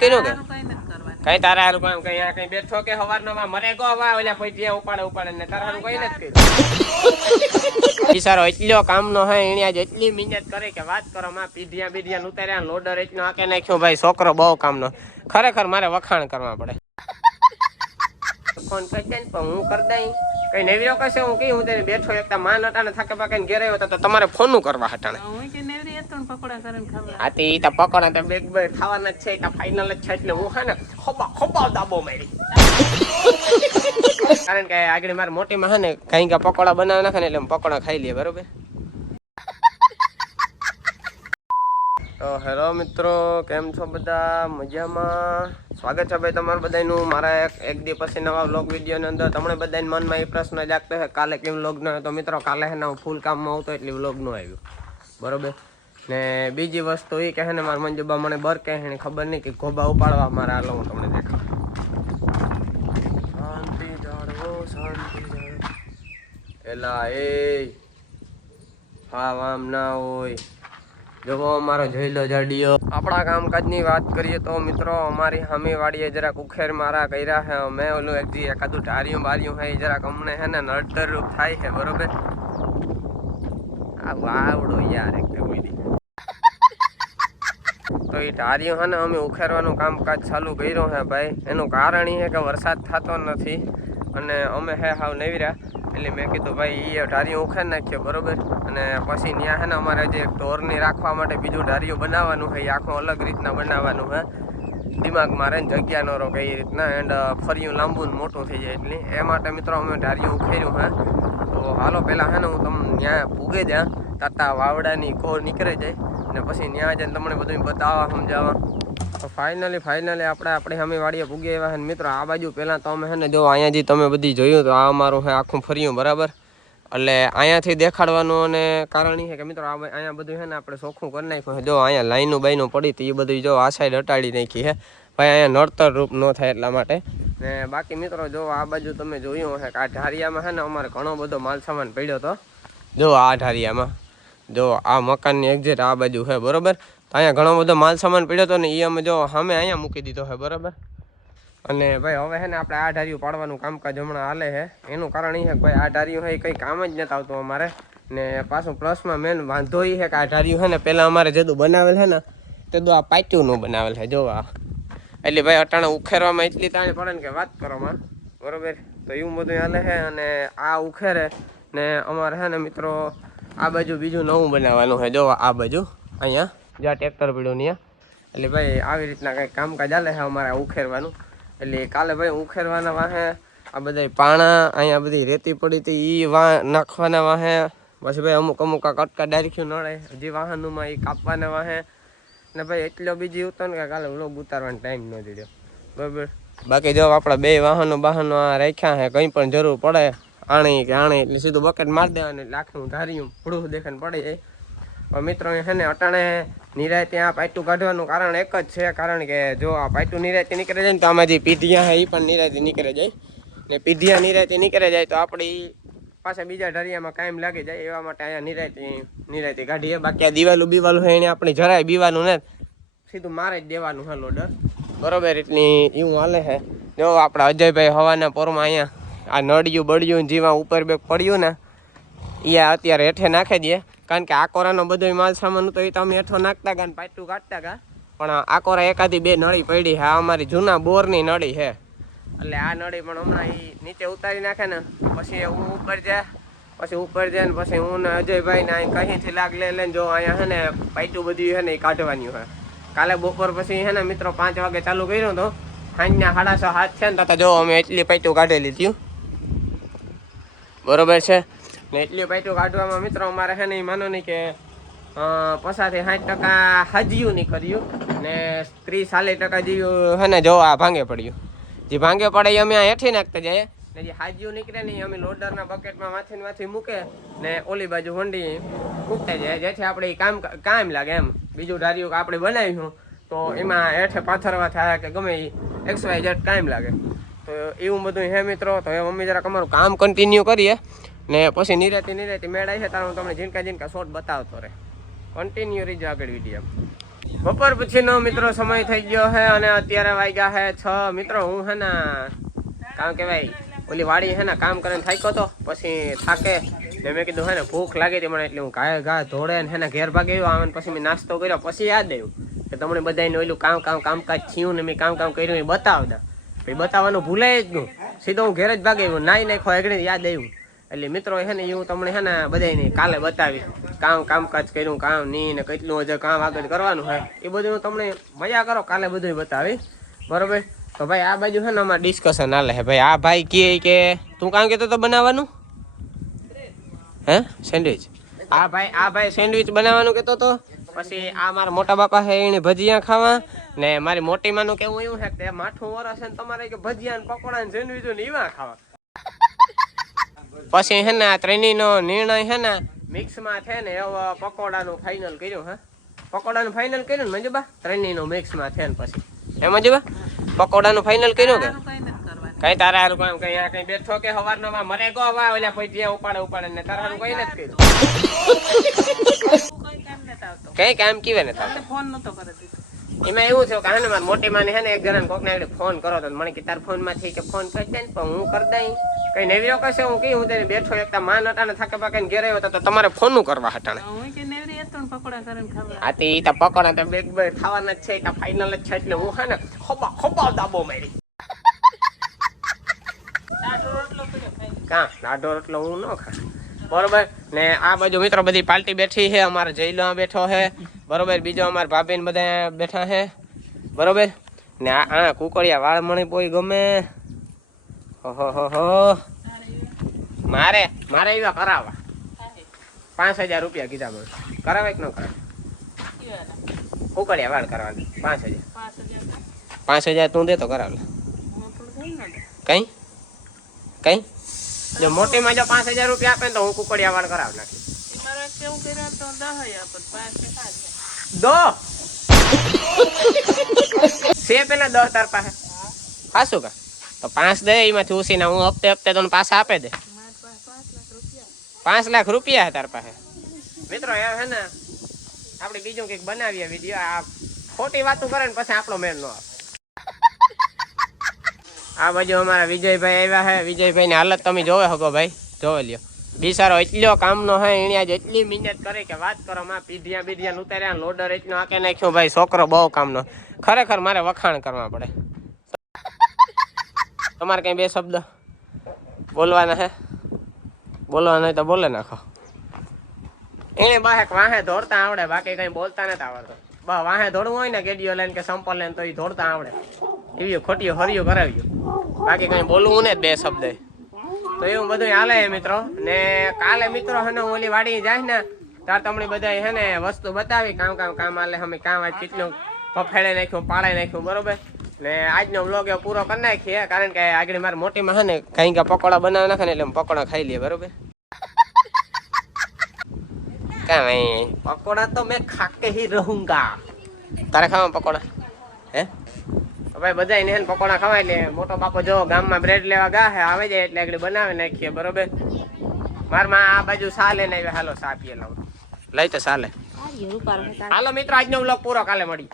કેનો કે કઈ તારા હારું કામ કઈ આ કઈ બેઠો કે હવારનો મરે ગો વા ઓલા પૈયા ઉપાડે ને તારા હારું કઈ નથી કર્યું ઈસારો એટલો કામનો હે એણી આજ એટલી મહેનત કરે કે વાત કરો માં પીઢિયા ઉતાર્યા લોડર એટલો આકે નાખ્યો ભાઈ છોકરો બહુ કામનો ખરેખર મારે વખાણ કરવા પડે ફોન કરજે ને પણ હું કરી દઈ કઈ નેવીરો કશે હું કઈ હું તેને બેઠો એકતા માન અટાણે થાકે પાકે ઘેરે આવ્યો તો તમારે ફોનનું કરવા હટાણે હા તે ઈ તો પકોડા તો બેગ બે ખાવાના જ છે ઈ તો ફાઇનલ જ છે એટલે હું હે ને ખોબા દાબો મારી કારણ કે આગળ મારે મોટી માં હે ને કઈ કે પકોડા બનાવી નાખે ને એટલે પકોડા ખાઈ લઈએ બરોબર તો હેલો મિત્રો કેમ છો બધા મજામાં સ્વાગત છે ભાઈ તમારું બધાનું મારા એક દી પછી નવા વ્લોગ વિડીયોની અંદર તમને બધાને મનમાં એ પ્રશ્ન જાગતો છે કાલે કેમ વ્લોગ ન આવ્યો તો મિત્રો કાલે હે ને હું ફૂલ કામમાં આવતો એટલે વ્લોગ ન આવ્યો બરોબર ને બીજી વસ્તુ એ કહે ને મારા મંજુબા મને બર કહે એને ખબર નહીં કે ગોબા ઉપાડવા મારા હાલો હું તમને દેખાડું શાંતિ જાળવો એલા એ હા આમ ના હોય જોવો અમારો જોઈ લો જાડીઓ આપણા કામકાજની વાત કરીએ તો મિત્રો અમારી સામે વાડીએ જરાક ઉખેર મારા કર્યા છે અમે ઓલું એકાદું ઢાર્યું બાર્યું છે જરાક અમને હે ને નડતર રૂપ થાય છે બરોબર આ વાવડો યાર એક કોઈ દી તો એ ઢાર્યું છે ને અમે ઉખેરવાનું કામકાજ ચાલુ કર્યું છે ભાઈ એનું કારણ એ છે કે વરસાદ થતો નથી અને અમે હે હાવ નવીરા એટલે મેં કીધું ભાઈ એ ઢારિયું ઉખેર નાખ્યો બરોબર અને પછી ત્યાં હે ને અમારે જે ઢોરની રાખવા માટે બીજું ઢારિયું બનાવવાનું છે એ આખું અલગ રીતના બનાવવાનું છે દિમાગમાં રહે ને જગ્યા ન રહો કઈ રીતના એન્ડ ફર્યું લાંબુ ને મોટું થઈ જાય એટલે એ માટે મિત્રો અમે ઢારિયું ઉખેર્યું હે તો હાલો પહેલાં હે ને હું તમને ત્યાં પૂગે જ્યાં તાતા વાવડાની કોર નીકળે જાય ને પછી ત્યાં જઈને તમને બધું બતાવવા સમજાવવા તો ફાઇનલી આપણે સામે વાડીએ પૂગી આવ્યા છે મિત્રો આ બાજુ પહેલાં તો અમે છે ને જો અહીંયા જે તમે બધી જોયું તો આ અમારું છે આખું ફર્યું બરાબર એટલે અહીંયાથી દેખાડવાનું અને કારણ એ છે કે મિત્રો અહીંયા બધું છે ને આપણે ચોખ્ખું કરી નાખ્યું છે જો અહીંયા લાઈનું બાઈનું પડી હતી એ બધું જો આ સાઈડ હટાડી નાખી છે ભાઈ અહીંયા નડતર રૂપ ન થાય એટલા માટે ને બાકી મિત્રો જો આ બાજુ તમે જોયું હશે કે આ ઢારિયામાં છે ને અમારે ઘણો બધો માલ સામાન પડ્યો હતો જો આ ઢારિયામાં જો આ મકાનની એક્ઝેક્ટ આ બાજુ છે બરાબર અહીંયા ઘણો બધો માલ સામાન પડ્યો હતો ને એ અમે જો સામે અહીંયા મૂકી દીધો છે બરાબર અને ભાઈ હવે છે ને આપણે આ ઢારિયું પાડવાનું કામકાજ હમણાં હાલે છે એનું કારણ એ છે કે ભાઈ આ ઢારિયું છે એ કંઈ કામ જ નથી આવતું અમારે ને પાછું પ્લસમાં મેન વાંધો એ છે કે આ ઢારિયું છે ને પહેલાં અમારે જેદું બનાવેલ છે ને તેદું આ પાટ્યુંનું બનાવેલ છે જો આ એટલે ભાઈ અટાણે ઉખેરવામાં એટલી તાણી પડે ને કે વાત કરવામાં બરાબર તો એવું બધું હાલે છે અને આ ઉખેરે ને અમારે છે ને મિત્રો આ બાજુ બીજું નવું બનાવવાનું છે જો આ બાજુ અહીંયા જ્યાં ટ્રેક્ટર પડ્યું ત્યાં એટલે ભાઈ આવી રીતના કંઈક કામકાજ ચાલે છે અમારે ઉખેરવાનું એટલે કાલે ભાઈ ઉખેરવાના વાહે આ બધા પાણા અહીંયા બધી રેતી પડી હતી એ નાખવાના વાહે પછી ભાઈ અમુક આ કટકા ડાયરેક્ટ નડે હજી વાહનોમાં એ કાપવાના વાહે ને ભાઈ એટલો બીજી ઉતર ને કે કાલે વ્લોગ ઉતારવાનો ટાઈમ ન દીધો બરાબર બાકી જો આપણા બે વાહનો આ રાખ્યા છે કંઈ પણ જરૂર પડે આણી એટલે સીધું બકેટ મારી દેવાનું એટલે આખું ધાર્યું ભૂડું દેખાને પડી જાય પણ મિત્રો છે ને અટાણે નિરાય ત્યાં પાઇટું કાઢવાનું કારણ એક જ છે કારણ કે જો આ પાઇટું નિરાયથી નીકળે જાય ને તો આમાં જે પીઢિયા છે એ પણ નિરાયથી નીકળે જાય ને પીઢિયા નિરાયથી નીકળે જાય તો આપણી પાછા બીજા ઢરિયામાં કાયમ લાગી જાય એવા માટે અહીંયા નિરાયથી કાઢીએ બાકી આ દિવાલું છે એને આપણી જરાય બીવાનું ને સીધું મારે જ દેવાનું છે લોડર બરોબર એટલી એવું હાલે છે જો આપણા અજયભાઈ હવાના પોરમાં અહીંયા આ નળિયું બળિયું જેવા ઉપર બેગ પડ્યું ને એ અત્યારે હેઠે નાખી દઈએ કારણ કે આકોરાનો બધો માલ સામાન હતો એ તો અમે હેઠો નાખતા ગયા ને પાટું કાઢતા ગયા પણ આકોરા એકાદી બે નળી પડી છે આ અમારી જૂના બોરની નળી છે એટલે આ નળી પણ હમણાં એ નીચે ઉતારી નાખે ને પછી હું ઉપર જાય ને પછી હું ને અજયભાઈ ને અહીં કહીંથી લાગ લઈને જો અહીંયા છે ને પાટું બધું છે ને એ કાઢવાનું છે કાલે બપોર પછી છે ને મિત્રો 5 વાગે ચાલુ કર્યો હતો સાંજના 6:30 છે ને તો જો અમે એટલી પાટું કાઢેલી હતી બરોબર છે ને એટલી પાઇટું કાઢવામાં મિત્રો અમારે છે ને એ માનો નહીં કે 50-60% હાજિયું નહીં કર્યું ને 30-40% જેવું છે ને જો આ ભાંગે પડ્યું જે ભાંગે પડે એ અમે આ હેઠી નાખતા જઈએ ને જે હાજિયું નીકળે ને અમે લોડરના બકેટમાં માથી મૂકે ને ઓલી બાજુ વંડી મૂકતા જાય જેથી આપણે કામ લાગે એમ બીજું ઢારિયું આપણે બનાવ્યું તો એમાં હેઠે પાથરવા થાય કે ગમે એ XYZ કામ લાગે તો એવું બધું હે મિત્રો તો એ મમ્મી જરાક અમારું કામ કન્ટિન્યુ કરીએ ને પછી નિરાતી મેળાય છે તારે હું તમને ઝીણકા શોર્ટ બતાવતો રહે કન્ટિન્યુ રીજો આગળ વિડીયો બપોર પછીનો મિત્રો સમય થઈ ગયો છે અને અત્યારે વાગ્યા છે 6 મિત્રો. હું હે ને કામ કહેવાય ઓલી વાડી હે ને કામ કરીને થાક્યો તો પછી થાકે ને મેં કીધું હે ને ભૂખ લાગી હતી મને એટલે હું ઘા ધોડે ને હે ને ઘેર ભાગે આવ્યો આવે પછી મેં નાસ્તો કર્યો પછી યાદ આવ્યું કે તમને બધાને ઓલું કામકાજ થયું ને મેં કામ કર્યું એ બતાવતા પછી બતાવવાનું ભૂલાય જ ગયું સીધો હું ઘેર જ ભાગે આવ્યો નાઈ નાખો એકડે યાદ આવ્યું એટલે મિત્રો હે ને એવું તમને હે ને બધાને કાલે બતાવી કામકાજ કર્યું કામ નહીં ને કેટલું હજુ કામ આગળ કરવાનું હોય એ બધું તમને મજા કરો કાલે બધું બતાવી બરોબર. તો ભાઈ આ બાજુ છે ને અમારે ડિસ્કશન હાલે છે ભાઈ. આ ભાઈ કે તું કામ કહેતો તો બનાવવાનું હે સેન્ડવિચ. આ ભાઈ સેન્ડવિચ બનાવવાનું કહેતો તો પછી આ મારા મોટા બાપા છે એને ભજીયા ખાવા ને મારી મોટી માનું કેવું એવું છે કે માઠું વરસ છે ને તમારે કે ભજીયા ને પકોડા ને સેન્ડવિચો ને એવા ખાવા. પછી હે ને આ ત્રણેયનો નિર્ણય છે ને મિક્સમાં છે ને એવો પકોડાનું ફાઇનલ કર્યું. હે પકોડાનું ફાઇનલ કર્યું ને મંજુબા ત્રણેયનો મિક્સમાં છે ને પછી હે મંજુબા પકોડાનું ફાઇનલ કર્યું કે કઈ તારા હારું કામ કઈ કઈ બેઠો કે સવારનો મરે ગો વા ઓલા પછી ત્યાં ઉપાડે ને તારા હારું કઈ નથી કર્યું. કઈ કામ કીવે ને તારે ફોન નતો કરે એમાં એવું થયું કે હે ને મારી મોટી માને હે ને એક જણાને કોક ને ફોન કરો તો મને કે તાર ફોન માંથી કે ફોન કરી દે ને પણ હું કરી દઈ કઈ નેવીરો કશે હું કઈ હું તેને બેઠો એકતા માન હટાને થાકે પાકે ઘેર આવ્યો તો તમારે ફોન નું કરવા હટાણે હા તે પકોડા તો બે ખાવાના જ છે ફાઇનલ જ છે એટલે હું હે ને ખોબા દાબો મારી દાઢો રોટલો હું ન ખા બરોબર. ને આ બાજુ મિત્રો બધી પાર્ટી બેઠી છે અમારે જઈલો બેઠો છે બરોબર. બીજો અમારા ભાભી ને બધા બેઠા છે બરોબર. ને આ કુકડિયા વાળ મને બોય ગમે હો મારે એવા કરાવવા 5000 રૂપિયા કીધા મને કરાવે કે ન કરાવે કુકડિયા વાળ કરવાના 5000 તું દે તો કરાવ કઈ જો મોટી માં જો 5000 રૂપિયા આપે તો હું કુકડિયા વાળ કરાવ નાખી છે પેલા 10 તાર પાસે હાશું કા તો 5 દે એમાંથી ઉસીને હું હપ્તે તને પાછા આપે દે 5 લાખ રૂપિયા તાર પાસે મિત્રો એ હે ને આપણે બીજું કંઈક બનાવીએ વિડીયો. આ ખોટી વાતો કરે ને પછી આપણો મેળ ન આવે. આ બાજુ અમારા વિજયભાઈ આવ્યા છે. વિજયભાઈ ની હાલત તમે જોવે હકો ભાઈ જોવે લ્યો બિચારો એટલો કામનો હે એની આજ એટલી મહેનત કરે કે વાત કરો માં પીઢિયા ઉતાર્યા લોડર એટલો આકે નાખ્યો ભાઈ છોકરો બહુ કામનો ખરેખર મારે વખાણ કરવા પડે. તમારે કઈ બે શબ્દ બોલવાના હે બોલવાના તો બોલે નાખો. એને બાહેક વાહે દોડતા આવડે બાકી કઈ બોલતા નથી આવડતો. વાહે દોડવું હોય ને ગેડીઓ લઈને કે સંપલ લઈને તો એ દોડતા આવડે એવી ખોટી હરિયો કરાવ્યો બાકી કઈ બોલવું ને બે શબ્દ તો એવું બધું હાલે મિત્રો. ને કાલે મિત્રો હે ને ઓલી વાડી જાય ને તાર તમને બધા હે ને વસ્તુ બતાવી કામ હાલે અમે કામ આજ કેટલું પફેડે નાખ્યું પાડે નાખ્યું બરોબર. ને આજનો વ્લોગ એ પૂરો કરી નાખીએ કારણ કે આગળ મારે મોટીમાં હે ને કઈ કે પકોડા બનાવી નાખે ને એટલે પકોડા ખાઈ લઈએ બરોબર. કઈ પકોડા તો મેં ખાકે હી રહુંગા. તારે ખાવા પકોડા હે ભાઈ બધા એને પકોડા ખવાય એટલે મોટો બાપો જો ગામમાં બ્રેડ લેવા ગા હે આવે જાય એટલે આગળ બનાવી નાખીએ બરોબર. મારમાં આ બાજુ સા લઈને આવ્યા હાલો સા પીએ લાવ લઈ તો સાલે હાલો મિત્રો આજનો વ્લોગ પૂરો કાલે મળી.